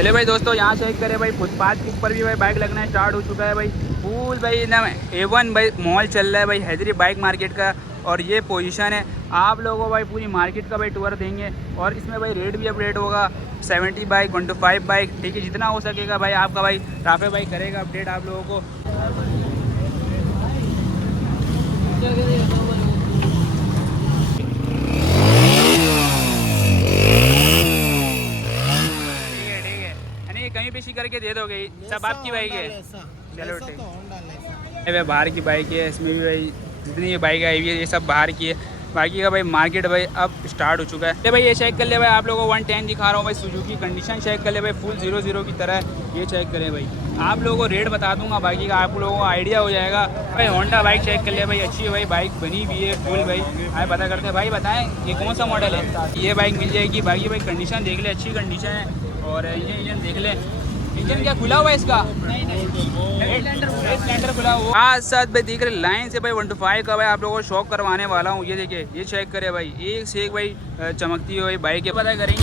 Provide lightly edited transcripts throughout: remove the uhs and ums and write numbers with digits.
चले भाई दोस्तों, यहाँ चेक करें भाई, फुटपाथ के ऊपर भी भाई बाइक लगना स्टार्ट हो चुका है भाई। फुल भाई ना A1 भाई मॉल चल रहा है भाई, हैदरी बाइक मार्केट का। और ये पोजीशन है, आप लोगों को भाई पूरी मार्केट का भाई टूर देंगे। और इसमें भाई रेट भी अपडेट होगा, 70 बाइक 125 बाइक, ठीक है, जितना हो सकेगा भाई आपका भाई राफे भाई करेगा अपडेट आप लोगों को। कहीं पेशी करके दे दोगे, सब आपकी बाइक है। चलो ठीक है, बाहर की बाइक है, इसमें भी भाई जितनी ये बाइक आई हुई है ये सब बाहर की है। बाकी का भाई मार्केट भाई अब स्टार्ट हो चुका है। ये भाई ये चेक कर ले भाई, आप लोगों को 110 दिखा रहा हूँ भाई, सुजुकी कंडीशन चेक कर ले भाई, फुल 00 की तरह ये चेक करें भाई। आप लोगों को रेट बता दूंगा, बाकी का आप लोगों को आइडिया हो जाएगा भाई। होंडा बाइक चेक कर ले भाई, अच्छी है भाई, बाइक बनी हुई है फुल भाई। आए पता करते हैं भाई, बताएं ये कौन सा मॉडल है। ये बाइक मिल जाएगी। बाकी भाई कंडीशन देख ले, अच्छी कंडीशन है। और इंजन देख ले, इंजन क्या खुला हुआ है इसका? सिलेंडर खुला हुआ। आज साथ भाई देख रहे लाइन से भाई 125 का भाई आप लोगों को शॉक करवाने वाला हूँ। ये देखिए, ये चेक करे भाई, एक से एक भाई चमकती हुई बाइक है। पता करेंगे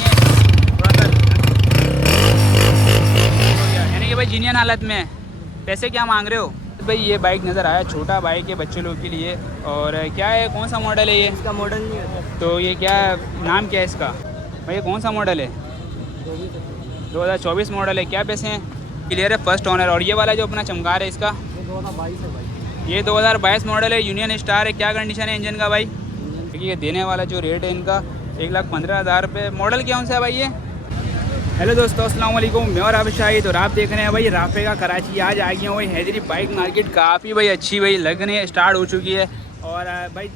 यानी कि भाई जीनियन हालत में। पैसे क्या मांग रहे हो भाई? ये बाइक नज़र आया, छोटा बाइक है बच्चे लोग के लिए। और क्या है, कौन सा मॉडल है ये? इसका मॉडल नहीं है तो ये क्या नाम क्या है इसका भाई? ये कौन सा मॉडल है? 2024 मॉडल है। क्या पैसे हैं? क्लियर है, फर्स्ट ओनर। और ये वाला जो अपना चमकार है इसका? ये 2022 है भाई। ये 2022 मॉडल है, यूनियन स्टार है। क्या कंडीशन है इंजन का भाई? देखिए, ये देने वाला जो रेट है इनका 1,15,000 रुपये। मॉडल क्या से है भाई ये? हेलो दोस्तों, अस्सलाम वालेकुम, मैं और आप शाहिद, और आप देख रहे हैं भाई राफे का कराची। आज आ गया हूँ भाई हैदरी बाइक मार्केट, काफ़ी भाई अच्छी भाई लगने स्टार्ट हो चुकी है। और भाई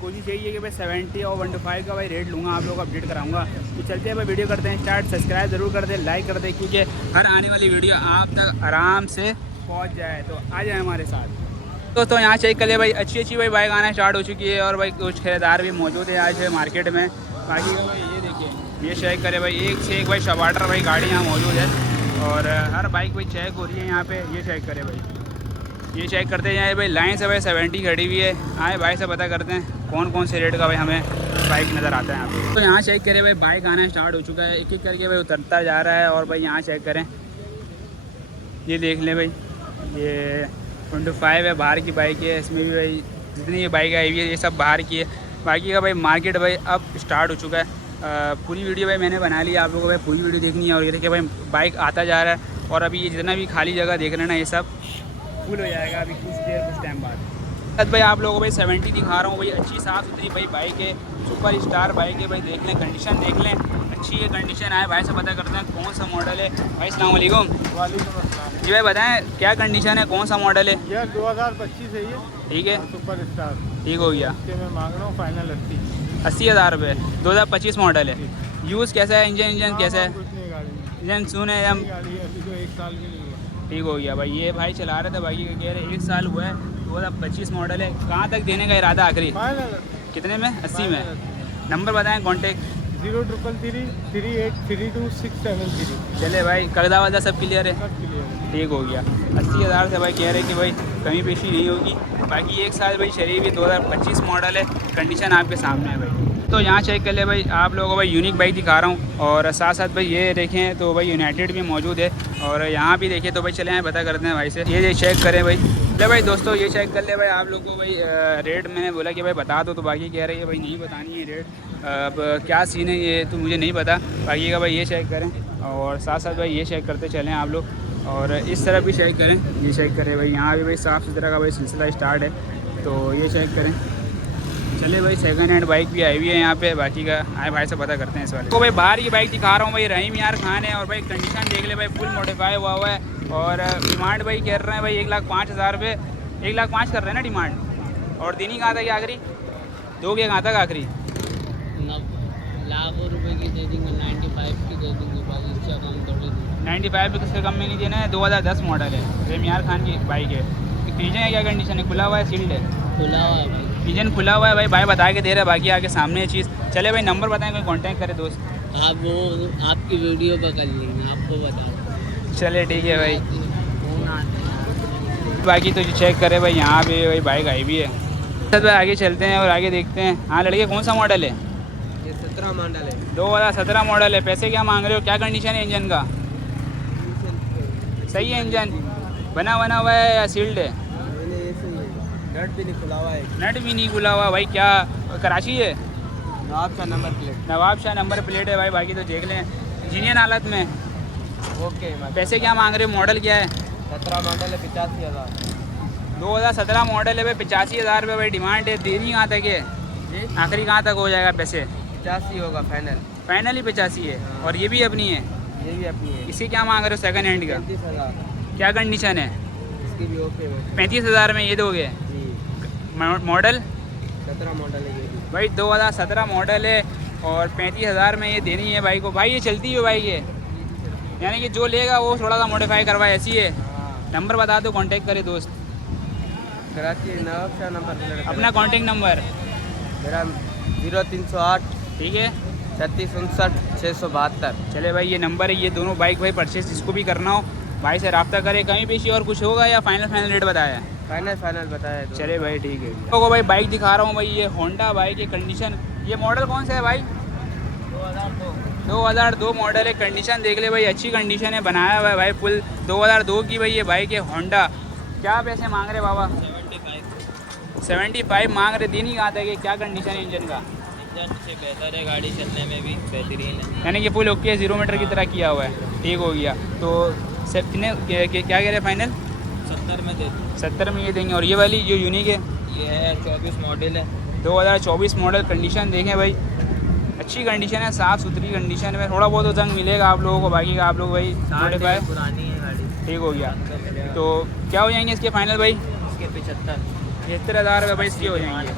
कोशिश यही है कि भाई 70 और 125 का भाई रेट लूँगा, आप लोग अपडेट कराऊंगा। तो चलते हैं भाई, वीडियो करते हैं स्टार्ट। सब्सक्राइब ज़रूर कर दें, लाइक कर दें, क्योंकि हर आने वाली वीडियो आप तक आराम से पहुंच जाए। तो आ जाए हमारे साथ दोस्तों। यहाँ चेक कर ले भाई, अच्छी भाई बाइक आना स्टार्ट हो चुकी है। और भाई कुछ खरीदार भी मौजूद है आज मार्केट में। बाकी का भाई ये देखिए, ये चेक करे भाई, एक से एक भाई शबाटर भाई गाड़ी यहाँ मौजूद है। और हर बाइक भाई चेक हो रही है यहाँ पे। ये चेक करे भाई, ये चेक करते हैं भाई, लाइन से भाई 70 खड़ी हुई है। आए भाई से पता करते हैं कौन कौन से रेट का भाई हमें बाइक नज़र आता है यहाँ पे। तो यहाँ चेक करें भाई, बाइक आना स्टार्ट हो चुका है, एक एक करके भाई उतरता जा रहा है। और भाई यहाँ चेक करें, ये देख लें भाई, ये 25 है, बाहर की बाइक है। इसमें भी भाई जितनी ये बाइक आई हुई है ये सब बाहर की है। बाकी का भाई मार्केट भाई अब स्टार्ट हो चुका है। पूरी वीडियो भाई मैंने बना ली, आप लोगों को भाई पूरी वीडियो देखनी है। और ये देखिए भाई, बाइक आता जा रहा है। और अभी ये जितना भी खाली जगह देख रहे हैं ना, ये सब फुल हो जाएगा अभी कुछ टाइम बाद। भाई आप लोगों को भाई 70 दिखा रहा हूँ भाई, अच्छी साफ़ सुथरी भाई बाइक है, सुपर स्टार बाइक है भाई। देख लें कंडीशन, देख लें, अच्छी है कंडीशन। आए भाई से पता करते हैं कौन सा मॉडल है। भाई अस्सलाम वालेकुम। जी भाई बताएं, क्या कंडीशन है, कौन सा मॉडल है? यह 2025 है ये। ठीक है, सुपर स्टार ठीक हो गया। मैं मांग रहा हूँ फाइनल 80,000 रुपये। 2025 मॉडल है। यूज़ कैसा है? इंजन कैसा है? इंजन सुन है हम, 1 साल के लिए। ठीक हो गया भाई। ये भाई चला रहे थे, बाकी का कह रहे 1 साल हुआ है, 2025 मॉडल है। कहाँ तक देने का इरादा आखिरी? कितने में? 80 में। नंबर बताएं कॉन्टेक्ट। 0333 3832 चले भाई, कर्जा वर्जा सब क्लियर है? ठीक हो गया। 80,000 से भाई कह रहे कि भाई कमी पेशी नहीं होगी। बाकी 1 साल भाई शरीफ है, 2025 मॉडल है, कंडीशन आपके सामने है भाई। तो यहाँ चेक कर ले भाई, आप लोगों को भाई यूनिक बाइक दिखा रहा हूँ। और साथ साथ भाई ये देखें तो भाई यूनाइटेड भी मौजूद है। और यहाँ भी देखिए, तो भाई चले आए पता करते हैं भाई से। ये चेक करें भाई, ले भाई दोस्तों, ये चेक कर ले भाई। आप लोग को भाई रेट मैंने बोला कि भाई बता दो, तो बाकी कह रही है भाई नहीं बतानी है रेट। अब क्या सीन है ये तो मुझे नहीं पता। बाकी का भाई ये चेक करें, और साथ साथ भाई ये चेक करते चलें आप लोग। और इस तरफ भी चेक करें, ये चेक करें भाई, यहाँ भी भाई साफ़ सुथरा का भाई सिलसिला स्टार्ट है। तो ये चेक करें। चले भाई, सेकंड हैंड बाइक भी आई हुई है यहाँ पे। बाकी का आए भाई से पता करते हैं इस वाले तो भाई। बाहर की बाइक दिखा रहा हूँ भाई, रहीम यार खान है। और भाई कंडीशन देख ले भाई, फुल मॉडिफाई हुआ है। और डिमांड भाई कर रहे हैं भाई 1,05,000 रुपये, 1,05,000 कर रहे हैं ना डिमांड। और देनी कहाँ तक आखिरी दोगे? कहाँ तक आखिरी? लाखों रुपए की दे देंगे, 95 की दे देंगे, बाकी इससे कम थोड़ी। 95 भी किससे कम में नहीं देना है। 2010 मॉडल है, रहीम यार खान की बाइक है। इंजन है क्या कंडीशन है? खुला हुआ है, सील्ड है? खुला हुआ है भाई, इंजन खुला हुआ है भाई बता के दे रहा है। बाकी आगे सामने ये चीज़। चले भाई, नंबर बताएं, कोई कांटेक्ट करे दोस्त। आप वो आपकी वीडियो पर कर लेंगे, आपको बता। चले ठीक है भाई। बाकी तो चेक करे भाई, यहाँ पे भाई बाइक आई भी है। सर भाई आगे चलते हैं और आगे देखते हैं। हाँ लड़के, कौन सा मॉडल है? ये 17 मॉडल है, 2017 मॉडल है। पैसे क्या मांग रहे हो? क्या कंडीशन है इंजन का? सही है इंजन, बना बना हुआ है या सील्ड है? मैंने ये सही है, नट भी नहीं खुला हुआ है। नट भी नहीं खुला हुआ भाई। क्या कराची है? Nawab Shah number plate. Nawab Shah number plate है भाई। बाकी तो देख लें जीनियन हालत में। ओके। पैसे क्या मांग रहे हो? मॉडल क्या है? 17 मॉडल है, 85,000। 2017 मॉडल है भाई। 85,000 रुपये भाई डिमांड है। देनी कहाँ तक है? जी आखिरी कहाँ तक हो जाएगा पैसे? 85 होगा फाइनल। फाइनली 85 है। हाँ। और ये भी अपनी है? ये भी अपनी है। इसी क्या मांग रहे हो सेकंड हैंड का? 35,000। क्या कंडीशन है? इसकी भी ओके है। 35,000 में ये दोगे? जी। मॉडल 17 मॉडल है ये भी। भाई 2017 मॉडल है और 35,000 में ये देनी है भाई को। भाई ये चलती है भाई ये, यानी कि जो लेगा वो थोड़ा सा मॉडिफाई करवाए, ऐसी है। हाँ। नंबर बता दो, कांटेक्ट करे दोस्त। Karachi Nawab Shah number plate. अपना कांटेक्ट नंबर? मेरा 0308 ठीक है। 3659 672। चले भाई ये नंबर है। ये दोनों बाइक भाई परचेस जिसको भी करना हो भाई से रब्ता करे। कहीं पेशी और कुछ होगा या फाइनल रेट बताया? फाइनल बताया तो। चले भाई ठीक है। तो भाई बाइक दिखा रहा हूँ भाई, ये होंडा बाइक की कंडीशन। ये मॉडल कौन सा है भाई? 2002 मॉडल है। कंडीशन देख ले भाई, अच्छी कंडीशन है, बनाया हुआ है भाई फुल। 2002 की भाई ये बाइक है होंडा। क्या पैसे मांग रहे बाबा? 75 मांग रहे। दिन ही कहाँ तक है? क्या कंडीशन है इंजन का? इंजन से बेहतर है, गाड़ी चलने में भी बेहतरीन है। यानी कि फुल ओके, 0 मीटर की तरह किया हुआ है। ठीक हो गया। तो कितने क्या कह रहे हैं फाइनल? 70 में दे। 70 में ये देंगे। और ये वाली जो यूनिक है? ये है 24 मॉडल है। 2024 मॉडल। कंडीशन देखें भाई, अच्छी कंडीशन है, साफ़ सुथरी कंडीशन में। थोड़ा बहुत तो जंग मिलेगा आप लोगों को, बाकी का आप लोग भाई मॉडिफाई। पुरानी है गाड़ी। ठीक हो गया। तो क्या हो जाएंगे इसके फाइनल भाई? इसके 75,000 रुपये भाई इसके हो जाएंगे।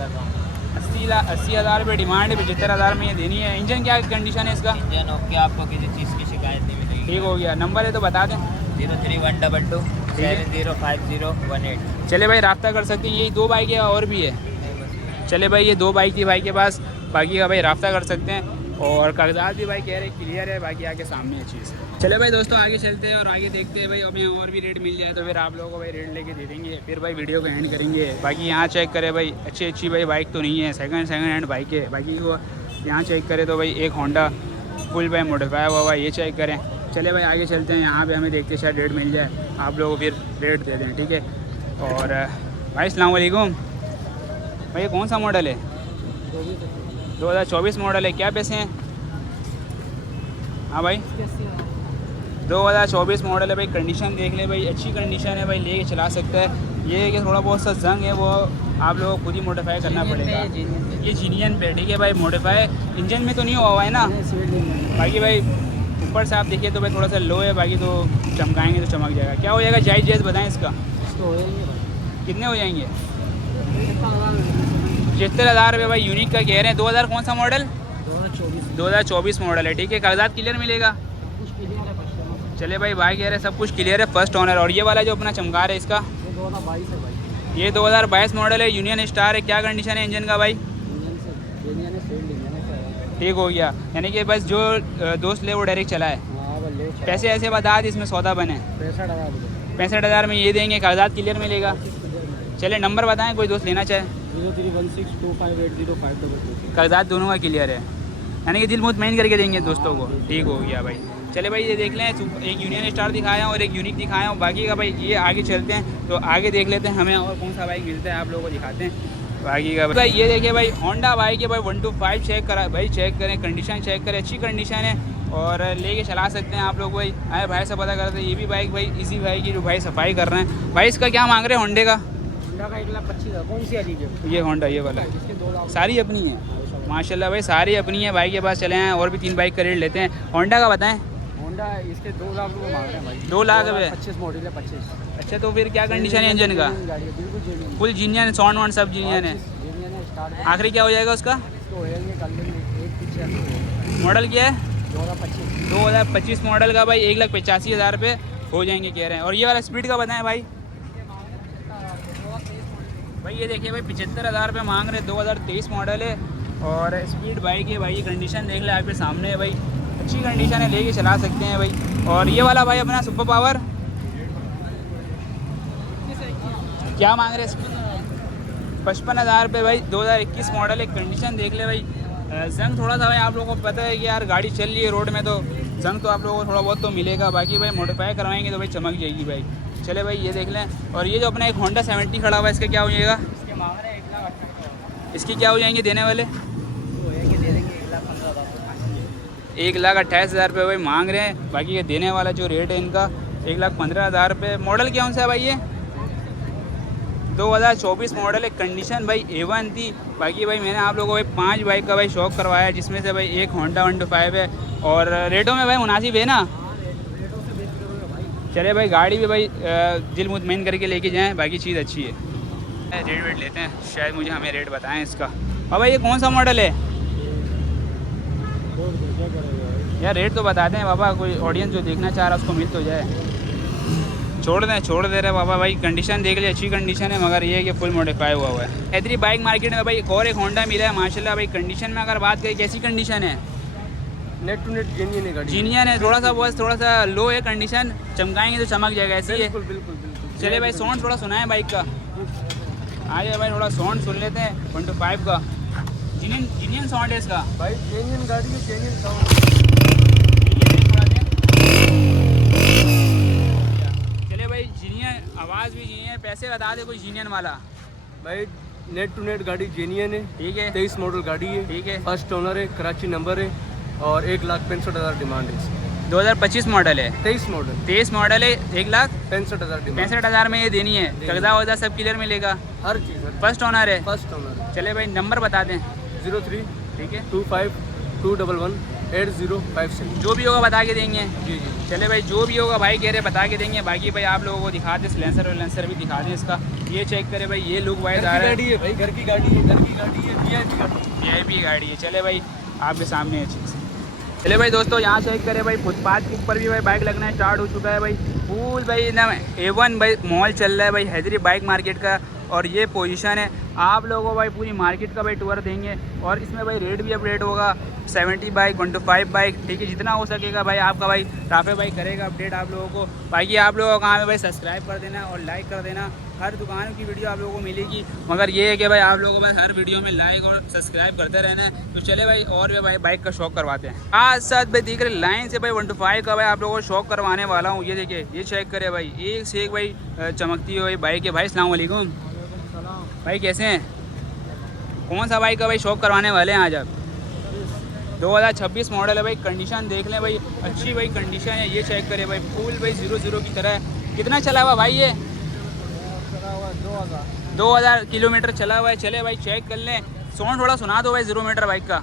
80,000 रुपये डिमांड है। 75,000 में ये देनी है। इंजन क्या कंडीशन है इसका? इंजन ओके, आपको किसी चीज़ की शिकायत नहीं मिलेगी। ठीक हो गया। नंबर है तो बता दें। 03122 705018। चले भाई रब्ता कर सकते हैं। यही 2 बाइक है और भी है? चले भाई ये 2 बाइक थी भाई के पास, बाकी का भाई रब्ता कर सकते हैं। और कागजात भी भाई कह रहे क्लियर है, बाकी आगे सामने है चीज़। चले भाई दोस्तों आगे चलते हैं और आगे देखते हैं भाई। अब यहाँ और भी रेट मिल जाए तो फिर आप लोगों को भाई रेट लेके दे देंगे, फिर भाई वीडियो को एंड करेंगे। बाकी यहाँ चेक करें भाई, अच्छी भाई बाइक तो नहीं है, सेकंड हैंड बाइक है। बाकी को यहाँ चेक करें तो भाई एक होंडा फुल भाई मॉडिफाई हुआ ये चेक करें। चले भाई आगे चलते हैं। यहाँ पे हमें देखते हैं शायद रेट मिल जाए, आप लोगों को फिर रेट दे दें। ठीक है। और भाई अस्सलाम वालेकुम भाई, ये कौन सा मॉडल है? 2024 मॉडल है। क्या पैसे हैं? हाँ भाई 2024 मॉडल है भाई। कंडीशन देख ले भाई, अच्छी कंडीशन है भाई, लेके चला सकता है। ये है कि थोड़ा बहुत सा जंग है वो आप लोगों को खुद ही मॉडिफाई करना पड़ेगा। ये जीनियन पे ठीक है भाई, मॉडिफाई इंजन में तो नहीं हुआ है ना। बाकी भाई ऊपर से आप देखिए तो भाई थोड़ा सा लो है, बाकी तो चमकाएंगे तो चमक जाएगा। क्या हो जाएगा जायज़ बताएं इसका? कितने हो जाएंगे? 75,000 रुपये भाई यूनिक का कह रहे हैं। 2000 कौन सा मॉडल? 2024 मॉडल है। ठीक है। कागजात क्लियर मिलेगा? चले भाई कह रहे हैं सब कुछ क्लियर है, फर्स्ट ओनर। और ये वाला जो अपना चमका है इसका? 2022 है भाई। ये 2022 मॉडल है, यूनियन स्टार है। क्या कंडीशन है इंजन का भाई? ठीक हो गया। यानी कि बस जो दोस्त ले वो डायरेक्ट चला है। पैसे ऐसे बता दी इसमें सौदा बने? 65,000 में ये देंगे। कागजात क्लियर मिलेगा? चले नंबर बताएं कोई दोस्त लेना चाहे। 0316258052। कागजात दोनों का क्लियर है, यानी कि दिल मुतमईन करके देंगे दोस्तों को। ठीक हो गया भाई। चले भाई ये देख लें, एक यूनियन स्टार दिखाया हूँ और एक यूनिक दिखाया हूँ। बाकी का भाई ये आगे चलते हैं तो आगे देख लेते हैं हमें और कौन सा बाइक मिलता है, आप लोगों को दिखाते हैं बाकी का। भाई ये देखिए भाई होंडा बाइक है भाई, 125 चेक करा भाई, चेक करें कंडीशन, चेक करें, अच्छी कंडीशन है और लेके चला सकते हैं आप लोग। भाई आए भाई से पता करते हैं। ये भी बाइक भाई इसी भाई की जो भाई सफाई कर रहे हैं। भाई इसका क्या मांग रहे हैं होंडे का? 1,25,000। कौन सी वाली है? ये होंडा ये वाला है, इसके 2 लाख सारी अपनी है माशाल्लाह भाई, सारी अपनी है भाई के पास। चले हैं और भी 3 बाइक का रेट लेते हैं। होंडा का बताएं। होंडा इसके 2 लाख रुपये मांग रहे हैं भाई। 2 लाख रुपये? 25 मॉडल है। 25। अच्छा तो फिर क्या कंडीशन है इंजन का? बिल्कुल फुल जीनियन, साउंड वाउंड सब जीनियन है। आखिरी क्या हो जाएगा उसका? मॉडल क्या है? 2025 मॉडल का भाई। 1,85,000 रुपये हो जाएंगे कह रहे हैं। और ये वाला स्पीड का बताएं भाई। भाई ये देखिए भाई 75,000 रुपये मांग रहे हैं। 2023 मॉडल है और स्पीड बाइक है भाई। कंडीशन देख ले आपके सामने है भाई, अच्छी कंडीशन है, लेके चला सकते हैं भाई। और ये वाला भाई अपना सुपर पावर क्या मांग रहे हैं? 55,000 रुपये भाई। 2021 मॉडल है। कंडीशन देख ले भाई, जंग थोड़ा सा भाई आप लोगों को पता है कि यार गाड़ी चल रही है रोड में तो जंग तो आप लोगों को थोड़ा बहुत तो मिलेगा, बाकी भाई मॉडिफाई करवाएंगे तो भाई चमक जाएगी भाई। चले भाई ये देख लें। और ये जो अपना एक होंडा 70 खड़ा हुआ है, इसका क्या हो जाएगा? इसके मांग रहे हैं 1,58,000। इसकी क्या हो जाएंगे देने वाले? तो ये दे देंगे 1,15,000। 1,28,000 रुपये भाई मांग रहे हैं। बाकी ये देने वाला जो रेट है इनका 1,15,000 रुपये। मॉडल कौन सा है भाई? ये 2024 मॉडल है। कंडीशन भाई A1 थी। बाकी भाई मैंने आप लोगों को भाई 5 बाइक का भाई शौक करवाया है, जिसमें से भाई एक होंडा 125 है। और रेटों में भाई मुनासिब है ना? चले भाई गाड़ी भी भाई दिल मुतमईन करके लेके जाएं, बाकी चीज़ अच्छी है। रेट वेट लेते हैं, शायद मुझे हमें रेट बताएं इसका। और भाई ये कौन सा मॉडल है यार? रेट तो बता दें बाबा, कोई ऑडियंस जो देखना चाह रहा है उसको मिल तो जाए। छोड़ दे रहे बाबा। भाई कंडीशन देख लीजिए, अच्छी कंडीशन है, मगर ये है कि फुल मॉडिफाई हुआ है। हैदरी बाइक मार्केट में भाई एक और एक होंडा मिला है माशाल्लाह। भाई कंडीशन में अगर बात करें, कैसी कंडीशन है? नेट टू नेट जेन्युइन है गाड़ी। जीनियन है, थोड़ा सा बस थोड़ा सा लो है कंडीशन, चमकाएंगे तो चमक जाएगा, ऐसी है। बिल्कुल बिल्कुल बिल्कुल। चलिए भाई साउंड थोड़ा सुना है बाइक का, आ जाए भाई थोड़ा साउंड सुन लेते हैं। 125 का जीनियन साउंड है इसका भाई, जेन्युइन गाड़ी है, जेन्युइन साउंड। चलिए भाई जीनियन आवाज़ भी जीनियन, पैसे बता दे कोई जीनियन वाला। भाई नेट टू नेट गाड़ी जेन्युइन है। ठीक है, 23 मॉडल गाड़ी है। ठीक है। फर्स्ट ओनर है, कराची नंबर है और 1,65,000 डिमांड है इसकी। 2025 मॉडल है। 23 मॉडल 23 मॉडल है, 1,65,000 डिमांड। 1,65,000 में ये देनी है। कागजा वगजा सब क्लियर मिलेगा, हर चीज़ फर्स्ट ओनर है। First owner. चले भाई नंबर बता दें। 03 ठीक है, 25 211 8056। जो भी होगा बता के देंगे। जी जी। चले भाई जो भी होगा भाई कह रहे बता के देंगे। बाकी भाई आप लोगों को दिखा दें सिलेंसर भी दिखा दें इसका। ये चेक करें भाई, ये लुक वाइज आ रहा है। गाड़ी है भाई, घर की गाड़ी है, घर की गाड़ी है, VIP गाड़ी। VIP गाड़ी है। चले भाई आपके सामने है चीज़। चले भाई दोस्तों यहाँ चेक करें भाई, फुटपाथ के ऊपर भी भाई बाइक लगना स्टार्ट हो चुका है भाई। फुल भाई एकदम A1 भाई मॉल चल रहा है भाई, हैदरी बाइक मार्केट का। और ये पोजीशन है, आप लोगों को भाई पूरी मार्केट का भाई टूर देंगे। और इसमें भाई रेट भी अपडेट होगा, 70 बाइक 125 बाइक, ठीक है, जितना हो सकेगा भाई आपका भाई राफे भाई करेगा अपडेट आप लोगों को। बाकी आप लोगों का काम है भाई सब्सक्राइब कर देना और लाइक कर देना। हर दुकान की वीडियो आप लोगों को मिलेगी, मगर ये है कि भाई आप लोगों को भाई हर वीडियो में लाइक और सब्सक्राइब करते रहना है। तो चले भाई और भी भाई बाइक का शौक करवाते हैं। आज साथ भाई देख रहे लाइन से भाई 125 का भाई आप लोगों को शौक करवाने वाला हूँ। ये देखिए, ये चेक करे भाई, एक से एक भाई चमकती हुई बाइक है भाई। अस्सलाम वालेकुम भाई, कैसे हैं? कौन सा बाइक का भाई शौक करवाने वाले हैं आज आप? 2026 मॉडल है भाई। कंडीशन देख लें भाई, अच्छी भाई कंडीशन है। ये चेक करें भाई, फुल भाई 00 की तरह है। कितना चला हुआ भाई ये? 2000 किलोमीटर चला हुआ है। चले भाई चेक कर लें, साउंड थोड़ा सुना दो भाई 0 मीटर बाइक का,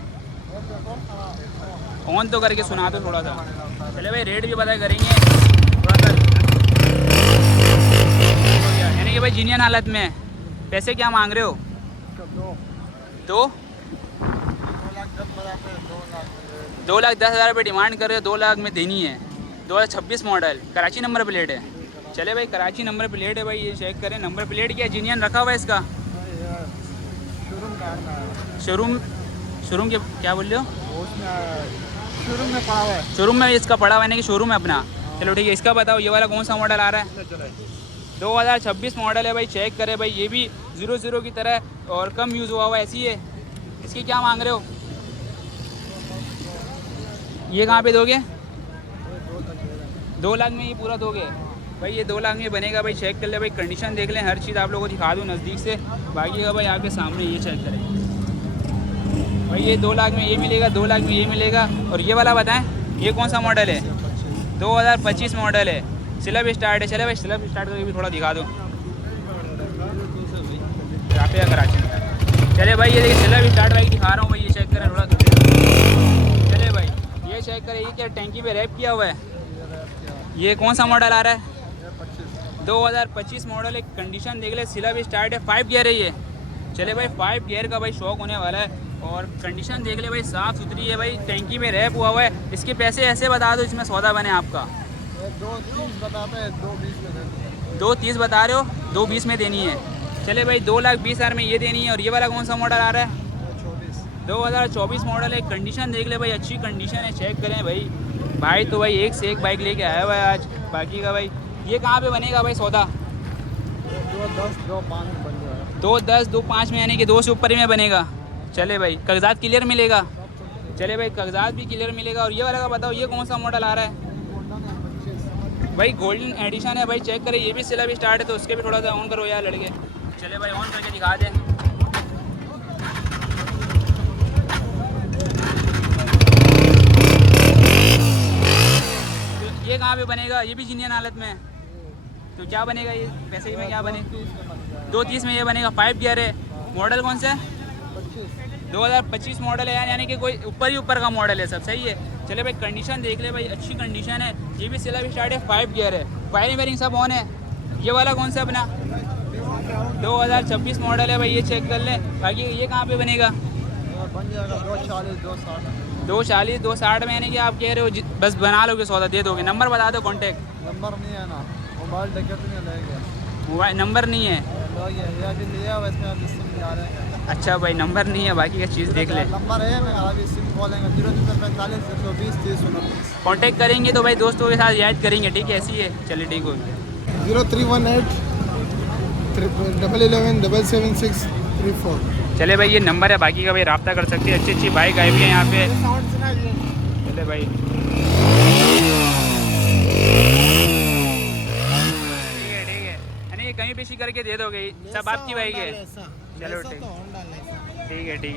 ऑन तो करके सुना दो थोड़ा सा। चले भाई रेट भी पता करेंगे थोड़ा सा, यानी कि भाई जीनियन हालत में। पैसे क्या मांग रहे हो? 2,10,000 रुपये डिमांड कर रहे हो, 2 लाख में देनी है। 2026 मॉडल, कराची नंबर प्लेट है। चले भाई कराची नंबर प्लेट है भाई, ये चेक करें। नंबर प्लेट क्या जीनियन रखा हुआ है इसका? शोरूम के क्या बोल रहे हो? शोरूम में पड़ा हुआ है। शोरूम में इसका पड़ा हुआ है, कि शोरूम है अपना। चलो ठीक है, इसका बताओ ये वाला कौन सा मॉडल आ रहा है? 2026 मॉडल है भाई। चेक करें भाई, ये भी 00 की तरह और कम यूज़ हुआ हुआ ऐसी है। इसकी क्या मांग रहे हो? ये कहाँ पे दोगे? 2 लाख में ये पूरा दोगे भाई? ये 2 लाख में बनेगा भाई। चेक कर ले भाई, कंडीशन देख लें, हर चीज़ आप लोगों को दिखा दूँ नज़दीक से। बाकी का भाई आपके सामने ये चेक करें भाई, ये 2 लाख में ये मिलेगा, 2 लाख में ये मिलेगा। और ये वाला बताएं, ये कौन सा मॉडल है? 2025 मॉडल है, स्लब स्टार्ट है। चले भाई स्लब स्टार्ट करके भी थोड़ा दिखा दो राफिया कराची में। चले भाई ये देखिए स्लब स्टार्ट बाइक दिखा रहा हूँ भाई, ये चेक करें थोड़ा। चले भाई ये चेक करें, ये क्या टैंकी में रैप किया हुआ है? ये कौन सा मॉडल आ रहा है? 2025 मॉडल है। कंडीशन देख ले, स्लब स्टार्ट है, 5 गियर है ये। चले भाई 5 गियर का भाई शौक होने वाला है। और कंडीशन देख ले भाई, साफ़ सुथरी है भाई, टैंकी में रैप हुआ हुआ है। इसके पैसे ऐसे बता दो इसमें सौदा बने आपका। 2,30 बताते हैं, 2,20 में देते हैं। 2,30 बता रहे हो, 2,20 में देनी है। चले भाई 2,20,000 में ये देनी है। और ये वाला कौन सा मॉडल आ रहा है? 2024 मॉडल है। कंडीशन देख ले भाई, अच्छी कंडीशन है, चेक करें भाई। भाई तो भाई एक से एक बाइक लेके आया हुआ है आज। बाकी का भाई ये कहाँ पे बनेगा भाई सौदा? 2,10 2,5 में बन जाएगा। 2,10 2,5 में, यानी कि 2 से ऊपर ही में बनेगा। चले भाई कागजात क्लियर मिलेगा? चले भाई, कागजात भी क्लियर मिलेगा। और ये वाला का बताओ, ये कौन सा मॉडल आ रहा है भाई? गोल्डन एडिशन है भाई, चेक करें। ये भी सिला भी स्टार्ट है, तो उसके भी थोड़ा सा ऑन करो यार लड़के। चले भाई ऑन करके दिखा दें। तो ये कहाँ पे बनेगा? ये भी जीनियन हालत में है, तो क्या बनेगा ये पैसे में? क्या बनेगा? 230 में ये बनेगा। 5 गियर है। मॉडल कौन सा है? 2025 मॉडल है यानी कि कोई ऊपर ही ऊपर का मॉडल है, सब सही है। चले भाई कंडीशन देख ले भाई, अच्छी कंडीशन है। ये भी सिला भी स्टार्ट है, 5 गियर है, वायरिंग वायरिंग सब ऑन है। ये वाला कौन सा अपना 2026 मॉडल है भाई, ये चेक कर ले। बाकी ये कहाँ पे बनेगा? 240 260 में, यानी कि आप कह रहे हो बस बना लोगे, सौदा दे दोगे। नंबर बता दो, कॉन्टेक्ट नंबर नहीं है ना, मोबाइल मोबाइल नंबर नहीं है। अच्छा भाई, नंबर नहीं है, बाकी का चीज़ देख ले। नंबर है, मैं अभी सिम बोलेंगे 0345 120 30 कांटेक्ट करेंगे तो भाई दोस्तों के साथ याद करेंगे, ठीक है? ऐसी है, चलिए ठीक हो गया। 0318 11 77634। चले भाई ये नंबर है, बाकी का भाई रब्ता कर सकते हैं। अच्छी अच्छी बाइक आई हुई है यहाँ पे। चले भाई, ठीक है यानी ये कहीं पेशी करके दे दोगे, सब आपकी बाइक है। चलो ठीक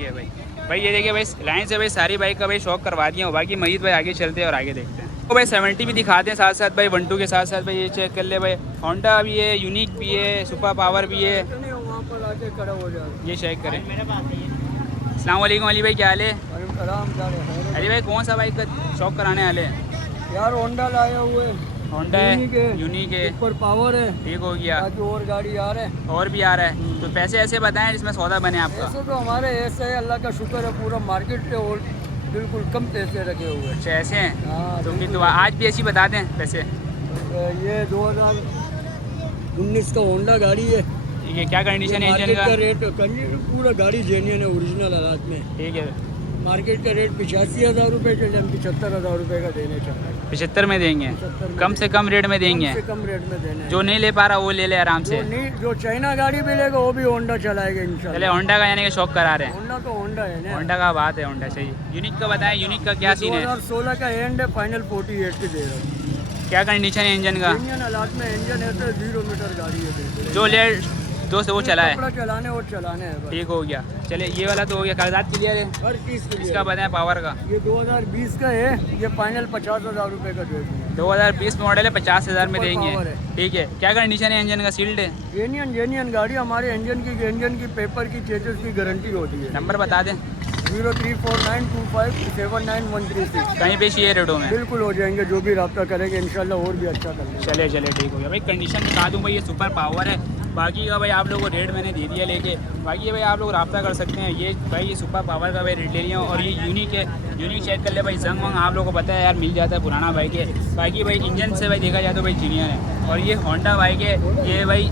है भाई। भाई ये देखिए भाई, लाइन से भाई सारी बाइक का भाई शौक करवा दिया हो। बाकी मजीद भाई आगे चलते हैं और आगे देखते हैं। तो भाई 70 भी दिखाते हैं साथ साथ भाई, 12 के साथ साथ भाई। ये चेक कर ले भाई, होंडा भी है, यूनिक भी है, सुपर पावर भी है। ये चेक करें। अस्सलाम वालेकुम अली भाई, क्या हाल है? अली भाई कौन सा बाइक का शौक कराने वाले हैं? यार होंडा लाए हुए, होंडा है, यूनिक है, सुपर पावर है। ठीक हो गया। और गाड़ी आ रहा है, और भी आ रहा है, तो पैसे ऐसे बताएं जिसमें सौदा बने आपका। ऐसे तो हमारे ऐसे है, अल्लाह का शुक्र है, पूरा मार्केट पे और बिल्कुल कम पैसे रखे हुए। अच्छा ऐसे हैं, हाँ, तो फिर तो आज भी ऐसी बता दें पैसे। ये 2019 का होंडा गाड़ी है। ठीक है, क्या कंडीशन है इंजन का? रेट पूरा गाड़ी जेन्युइन है, ओरिजिनल हालात में। ठीक है, मार्केट का रेट 85,000 रुपये चले, हम 75,000 रुपये का देने चाह रहे हैं। 75 में देंगे, 75 कम से कम रेट में देंगे। कम से कम रेट में देने। जो नहीं ले पा रहा वो ले ले आराम से। जो चाइना गाड़ी भी लेगा वो भी होंडा चलाएगा चले इंशाल्लाह। होंडा का यानी कि शौक करा रहे हैं। होंडा तो होंडा है ना, होंडा का बात है, होंडा सही। यूनिक का बताएं, यूनिक का क्या सीन है? 2016 का एंड है, फाइनल 48 के दे रहा हूँ। क्या कंडीशन है इंजन का? इंजन हालात में इंजन है तो 0 मीटर गाड़ी है, जो ले दोस्त वो चला है, चलाने और चलाने है बस। ठीक हो गया। चले ये वाला तो हो गया, कागजात क्लियर है। हर चीज़ के लिए। इसका बताएं पावर का। ये 2020 का है, ये फाइनल 50,000 रुपये का दे दूँगा। 2020 मॉडल है, 50,000 में सुपर देंगे, पावर है। ठीक है। क्या कंडीशन है इंजन का? सील्ड है, जेन्युइन गाड़ी। हमारे इंजन की पेपर की चेजेस की गारंटी होती है। नंबर बता दें। 03492579 कहीं पे चाहिए रेटों में बिल्कुल हो जाएंगे, जो भी रब्ता करेंगे इंशाल्लाह और भी अच्छा करेंगे। चले ठीक हो गया भाई। कंडीशन बता दूँ भाई, ये सुपर पावर है। बाकी का भाई आप लोगों को रेट मैंने दे दिया लेके। बाकी भाई आप लोग रब्ता कर सकते हैं। ये भाई ये सुपर पावर का भाई रेट ले लिया। और ये यूनिक है, यूनिक चेक कर ले भाई। जंग वंग आप लोगों को पता है यार, मिल जाता है, पुराना बाइक है। बाकी भाई इंजन से भाई देखा जाए तो भाई जीनियन है। और ये होंडा बाइक है, ये भाई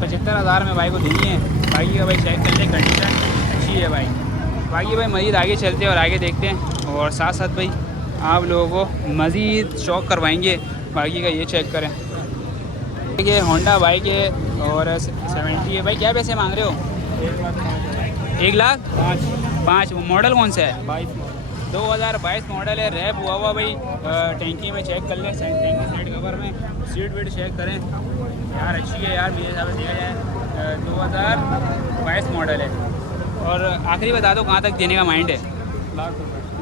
75,000 में बाइक को देनी है। बाकी का भाई चेक कर ले, कंडीशन अच्छी है भाई। बाकी भाई मज़ीद आगे चलते हैं और आगे देखते हैं, और साथ साथ भाई आप लोगों को मज़ीद शौक करवाएंगे। बाकी का ये चेक करें, देखिए होंडा बाइक है और 70 है भाई। क्या पैसे मांग रहे हो? 1,05,000। मॉडल कौन सा है? 2022 मॉडल है, रैप हुआ भाई। टैंकी में चेक कर लें, टैंकी साइड कवर में सीट वीट चेक करें यार, अच्छी है यार मेरे हिसाब से देखा जाए। 2022 मॉडल है। और आखिरी बता दो कहाँ तक देने का माइंड है?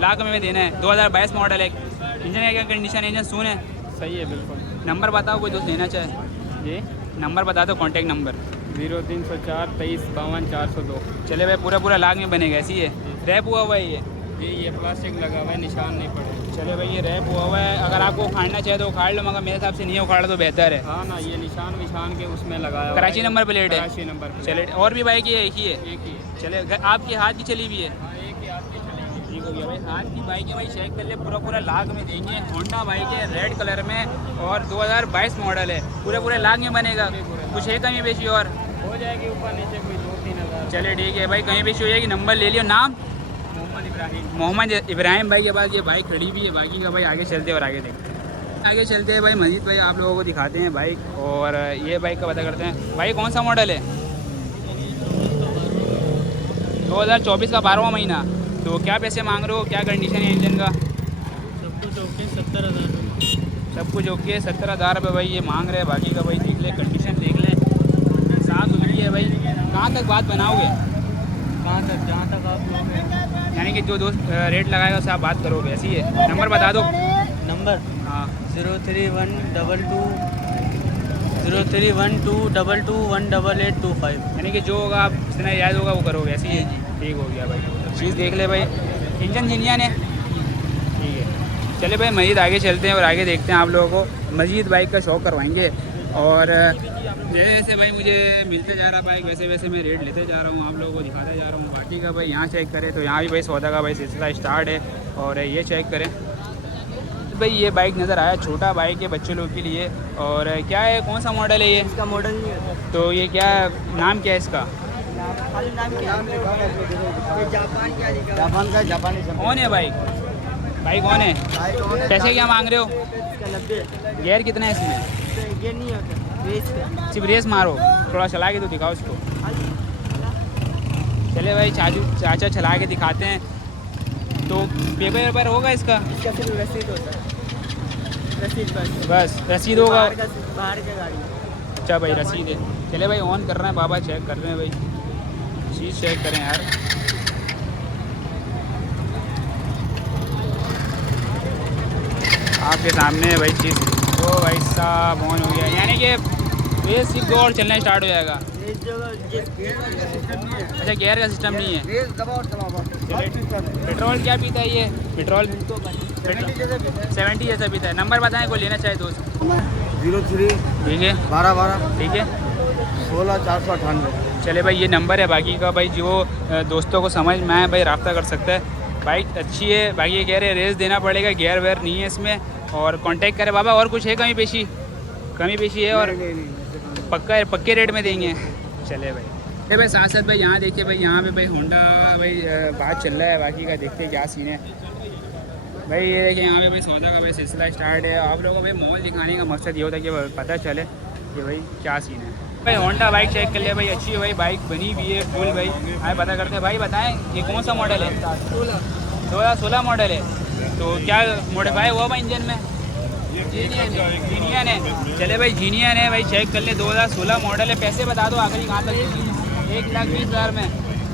लाख में देना है। 2022 मॉडल है। इंजन का क्या कंडीशन है? इंजन सून है, सही है बिल्कुल। नंबर बताओ, कोई दोस्त लेना चाहे जी? नंबर बता दो, कॉन्टैक्ट नंबर। 0304 23 52 402। चले भाई, पूरा लाख में बनेगा, ऐसी है। रैप हुआ हुआ है ये प्लास्टिक लगा हुआ है, निशान नहीं पड़े। चले भाई ये रैप हुआ हुआ है। अगर आपको उखाड़ना चाहे तो उखाड़ लो, मगर मेरे हिसाब से नहीं उखाड़ा तो बेहतर है। हाँ ना, ये निशान के उसमें लगाया। कराची नंबर प्लेट है। कराची नंबर। चले, और भी बाइक है? एक ही है। एक ही। चले, आपके हाथ की चली हुई है? हाँ, एक ही आपकी चलेगी। ठीक हो गया भाई। हाथ की बाइक है भाई, चेक कर ले, पूरा लाख में देंगे। होंडा बाइक है, रेड कलर में, और 2022 मॉडल है। पूरे लाख में बनेगा। कुछ है कमी बेची और हो जाएगी, ऊपर नीचे कोई 2-3 हज़ार। चले ठीक है भाई, कहीं बेची हो जाएगी। नंबर ले लियो। नाम? मोहम्मद इब्राहिम भाई के पास ये बाइक खड़ी भी है। बाकी का भाई आगे चलते हैं और आगे देखते हैं। आगे चलते हैं भाई, मजीद भाई आप लोगों को दिखाते हैं बाइक। और ये बाइक का पता करते हैं। भाई कौन सा मॉडल है? 2024 का 12वां महीना। तो क्या पैसे मांग रहे हो, क्या कंडीशन है इंजन का? सब कुछ ओके 70,000। सब कुछ ओके 70,000 रुपये भाई ये मांग रहे हैं। बाकी का भाई देख ले, कंडीशन देख ले, साफ सुथरी है भाई। कहाँ तक बात बनाओगे? कहाँ तक? जहाँ तक आप लोग यानी कि जो दोस्त रेट लगाएगा उससे आप बात करोगे, ऐसी है? नंबर बता दो। नंबर हाँ 03122 यानी कि जो होगा आप जितना याद होगा वो करोगे, ऐसी है? ठीक हो गया भाई। चीज़ देख ले भाई, इंजन जिनियन है। ठीक है, चले भाई मजीद आगे चलते हैं और आगे देखते हैं आप लोगों को मजीद बाइक का शौक करवाएंगे। और जैसे जैसे भाई मुझे मिलते जा रहा बाइक वैसे वैसे मैं रेट लेते जा रहा हूँ, आप लोगों को दिखाते जा रहा हूँ। बाकी का भाई यहाँ चेक करें तो यहाँ भी भाई सौदा का भाई सिलसिला स्टार्ट है। और ये चेक करें भाई, ये बाइक नज़र आया, छोटा बाइक है बच्चे लोग के लिए। और क्या है, कौन सा मॉडल है ये? इसका मॉडल नहीं है तो ये क्या नाम क्या है इसका? खाली नाम क्या है? जापान का जापानी कौन है बाइक? बाइक कौन है? पैसे क्या मांग रहे हो? 90 गियर कितना है इसमें? ये नहीं होता, सिर्फ रेस मारो, थोड़ा चला के तो दिखाओ इसको। चले भाई चाचा चला के दिखाते हैं। तो पेपर वेपर होगा इसका? इसका सिर्फ रसीद होता है, रसीद बस रसीद होगा। बाहर के गाड़ी। अच्छा भाई रसीद है। चले भाई ऑन कर रहे हैं बाबा, चेक कर रहे हैं भाई, चीज़ चेक करें यार। आपके सामने है भाई चीज़। ओ भाई साहब ऑन हो गया, यानी कि ये सिर्फ 2 और चलना स्टार्ट हो जाएगा। अच्छा गियर का सिस्टम नहीं है। पेट्रोल क्या पीता है ये? पेट्रोल 70 जैसा पीता है। नंबर बताएं कोई लेना चाहे दोस्त। 03 ठीक है 12 ठीक है 16 498। चले भाई ये नंबर है। बाकी का भाई जो दोस्तों को समझ में आए भाई रब्ता कर सकता है। बाइक अच्छी है। बाकी ये कह रहे रेस देना पड़ेगा, गियर वेयर नहीं है इसमें। और कांटेक्ट करें बाबा। और कुछ है कमी पेशी है? और पक्के रेट में देंगे। चले भाई अरे भाई साथ साथ भाई यहाँ देखिए भाई, यहाँ पे भाई होंडा भाई बात चल रहा है। बाकी का देखते हैं क्या सीन है भाई। ये देखिए यहाँ पे भाई सौदा का भाई सिलसिला स्टार्ट है। आप लोगों को भाई मॉल दिखाने का मकसद ये होता है कि पता चले कि भाई क्या सीन है। भाई होंडा बाइक चेक कर लिया भाई, अच्छी है भाई बाइक, बनी हुई है फुल भाई। आए पता करते हैं भाई। बताएं ये कौन सा मॉडल है? 2016 मॉडल है। तो क्या मॉडिफाई हुआ भाई इंजन में? जीनियन है। चले भाई जीनियन है भाई, चेक कर ले। 2016 मॉडल है। पैसे बता दो आखिरी कहाँ तक? 1,20,000 में।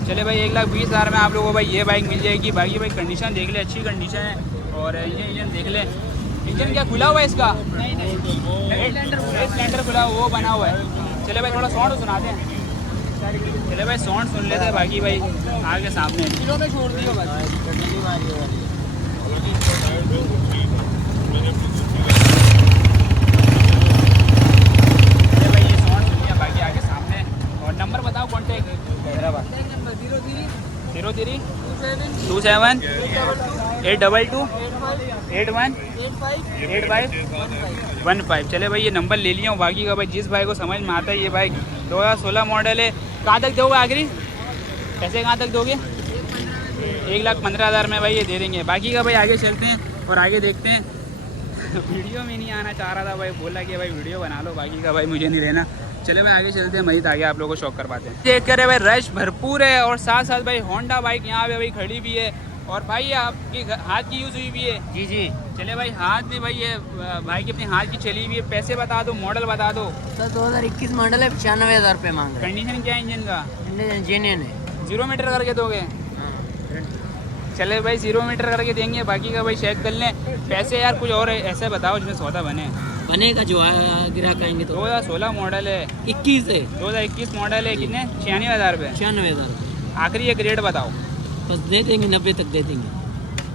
चले भाई 1,20,000 में आप लोगों को भाई ये बाइक मिल जाएगी। बाकी भाई कंडीशन देख ले, अच्छी कंडीशन है। और इंजन देख ले, इंजन क्या खुला हुआ है इसका? सिलेंडर खुला वो बना हुआ है। चले भाई थोड़ा साउंड सुनाते हैं। चले भाई साउंड सुन लेते हैं। बाकी भाई आगे सामने किलो में छोड़ दिया भाई। नंबर बताओ कॉन्टेक्ट। 03 27 822 81 8515। चले भाई ये नंबर ले लिया हूँ। बाकी का भाई जिस भाई को समझ में आता है ये बाइक 2016 मॉडल है। कहाँ तक दोगे आखिरी? पैसे कहाँ तक दोगे? 1,15,000 में भाई ये दे देंगे। बाकी का भाई आगे चलते हैं और आगे देखते हैं। वीडियो में नहीं आना चाह रहा था भाई, बोला कि भाई वीडियो बना लो। बाकी का भाई मुझे नहीं लेना। चले भाई आगे चलते हैं, मजीद आगे आप लोगों को शौक करवाते हैं। चेक करें भाई रश भरपूर है। और साथ साथ भाई होंडा बाइक यहाँ पे भाई खड़ी भी है। और भाई आपकी हाथ की यूज़ हुई भी है? जी। चले भाई हाथ में भाई ये भाई की अपनी हाथ की चली हुई है। पैसे बता दो, मॉडल बता दो। सर 2021 मॉडल है, 95,000 रुपये मांग रहे हैं। कंडीशन क्या है इंजन का? जेन्युइन है। 0 मीटर करके दोगे? चले भाई 0 मीटर करके देंगे। बाकी का भाई चेक कर लें। पैसे यार कुछ और ऐसे बताओ जिसमें सौदा बनेगा जो ग्राहक आएंगे तो। 2016 मॉडल है। 21 है। 2021 मॉडल है। कितने? 96,000 रुपये। 96,000 आखिरी एक रेट बताओ। बस दे देंगे, 90 तक दे देंगे।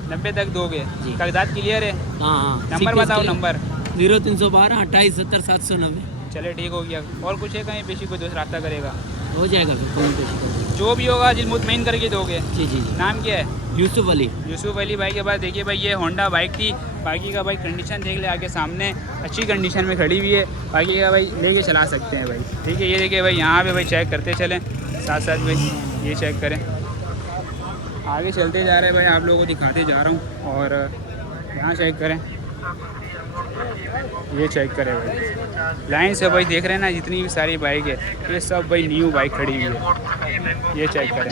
90 तक दोगे? जी। कागजात क्लियर है? हाँ। नंबर बताओ। नंबर 0312 28 70 790। चले ठीक हो गया। और कुछ है कहीं पेशी कोई दोस्त रब्ता करेगा? हो जाएगा फिर कोई पेशी। जो भी होगा जिल मुतमईन करके दोगे। जी। नाम क्या है? यूसुफ अली भाई के पास देखिए भाई ये होंडा बाइक थी। बाकी का भाई कंडीशन देख ले आगे सामने, अच्छी कंडीशन में खड़ी हुई है। बाकी का भाई लेके चला सकते हैं भाई। ठीक है ये देखिए भाई यहाँ पे भाई चेक करते चलें, साथ साथ भाई ये चेक करें। आगे चलते जा रहे हैं भाई, आप लोगों को दिखाते जा रहा हूँ। और यहाँ चेक करें ये चेक करें भाई, लाइन से भाई देख रहे हैं ना, जितनी भी सारी बाइक है ये सब भाई न्यू बाइक खड़ी हुई है। ये चेक करें,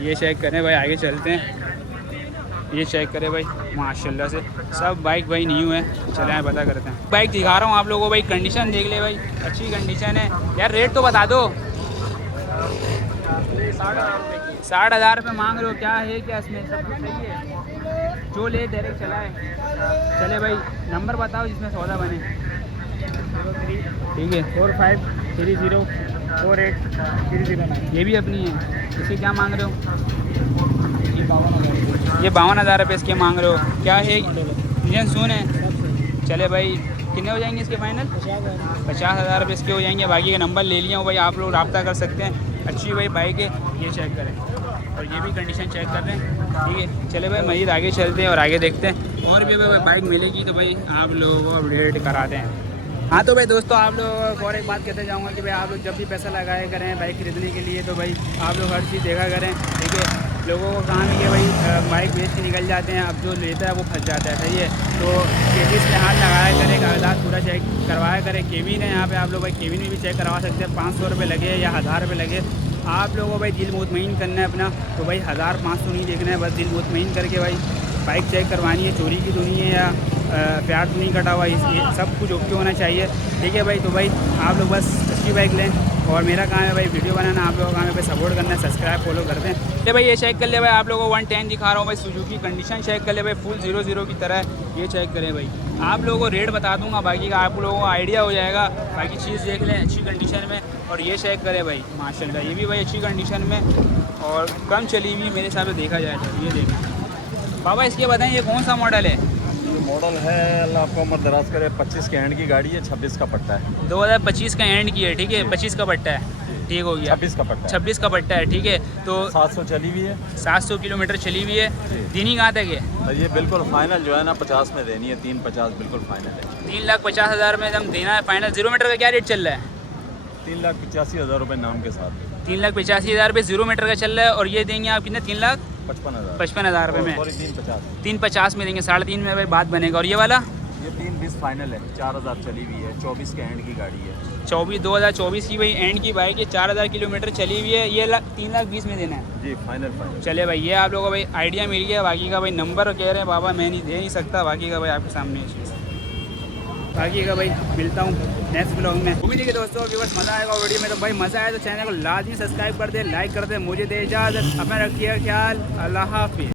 ये चेक करें भाई, आगे चलते हैं। ये चेक करें भाई, माशाल्लाह से सब बाइक भाई न्यू है। चले आए पता करते हैं। बाइक दिखा रहा हूँ आप लोगों को भाई, कंडीशन देख ले भाई, अच्छी कंडीशन है यार। रेट तो बता दो। 60,000 रुपये मांग रहे हो, क्या है क्या इसमें, सब कुछ सही है, जो ले डायरेक्ट चलाए। चले भाई, नंबर बताओ जिसमें सौदा बने। ठीक है, 45304830। ये भी अपनी है, इसके क्या मांग रहे हो? ये 52,000 रुपये इसके मांग रहे हो। क्या है, इंजन सून है। चले भाई, कितने हो जाएंगे इसके फाइनल? 50,000 रुपये इसके हो जाएंगे। बाकी का नंबर ले लिया हूँ भाई, आप लोग रब्ता कर सकते हैं। अच्छी भाई बाइक है, ये चेक करें, और ये भी कंडीशन चेक कर रहे हैं। ठीक है, चले भाई मज़ीद आगे चलते हैं और आगे देखते हैं और भी भाई बाइक मिलेगी तो भाई आप लोगों को अपडेट कराते हैं। हाँ तो भाई दोस्तों, आप लोगों को और एक बात कहते जाऊँगा कि भाई आप लोग जब भी पैसा लगाया करें बाइक खरीदने के लिए तो भाई आप लोग हर चीज़ देखा करें। ठीक है, लोगों को काम है कि भाई बाइक बेच के निकल जाते हैं, अब जो लेता है वो फंस जाता है। सही है, तो केबिन में हाथ लगाया करें, कागजात पूरा चेक करवाया करें। केबिन है यहाँ पे, आप लोग भाई केबिन में भी चेक करवा सकते हैं। 500 रुपये लगे या 1000 रुपये लगे, आप लोगों को भाई दिल मुतमईन करना है अपना, तो भाई 1000-500 नहीं देखना है, बस दिल मुतमईन करके भाई बाइक चेक करवानी है। चोरी की तो नहीं है या प्यार तो नहीं कटा हुआ, इसलिए सब कुछ ओके होना चाहिए। ठीक है भाई, तो भाई आप लोग बस अच्छी बाइक लें, और मेरा काम है भाई वीडियो बनाना, आप लोगों का काम है भाई सपोर्ट करना है, सब्सक्राइब फॉलो कर दें। चलिए भाई, ये चेक कर ले भाई, आप लोगों को 110 दिखा रहा हूँ भाई, सुजुकी कंडीशन चेक कर ले भाई, फुल 00 की तरह है। ये चेक करें भाई, आप लोगों को रेट बता दूंगा, बाकी का आप लोगों को आइडिया हो जाएगा। बाकी चीज़ देख लें अच्छी कंडीशन में, और ये चेक करें भाई, माशाल्लाह ये भी भाई अच्छी कंडीशन में और कम चली हुई मेरे हिसाब से देखा जाए तो। ये देखें बाबा, इसके बताएं ये कौन सा मॉडल है? मॉडल है, अल्लाह आपको उम्र दराज करे, 25 के एंड की गाड़ी है, 26 का पट्टा है। 2025 का एंड की है। ठीक है, 25 का पट्टा है, ठीक हो गया। 26 का पट्टा है। 26 का पट्टा है, ठीक है। तो 700 चली हुई है, 700 किलोमीटर चली हुई है। देनी कहाँ तक है? और ये बिल्कुल फाइनल जो है ना 50 में देनी है, 350 बिल्कुल फाइनल है। 3,50,000 में हम देना है फाइनल। 0 मीटर का क्या रेट चल रहा है? 3,85,000 रुपये नाम के साथ। 3,85,000 रुपये 0 मीटर का चल रहा है, और ये देंगे आप कितने? 3,55,000 रुपये में। 350 350 में देंगे, 3.5 में भाई बात बनेगा। और ये वाला ये 320 फाइनल है, 4,000 चली हुई है, 24 के एंड की गाड़ी है। 2024 की भाई एंड की बाइक है, 4,000 किलोमीटर चली हुई है। ये 3,20,000 में देना है जी, फाइनल। चले भाई, ये आप लोगों को भाई आइडिया मिल गया। बाकी का भाई नंबर कह रहे हैं बाबा, मैं नहीं दे नहीं सकता, बाकी का भाई आपके सामने है चीज़। बाकी का भाई मिलता हूँ नेक्स्ट ब्लॉग में। उम्मीद है कि दोस्तों कि बस मज़ा आएगा वीडियो में। तो भाई मज़ा आया तो चैनल को लाजमी सब्सक्राइब कर दे, लाइक कर दे। मुझे दे इजाज़त, अपना रखिए ख्याल, अल्लाह हाफिज़।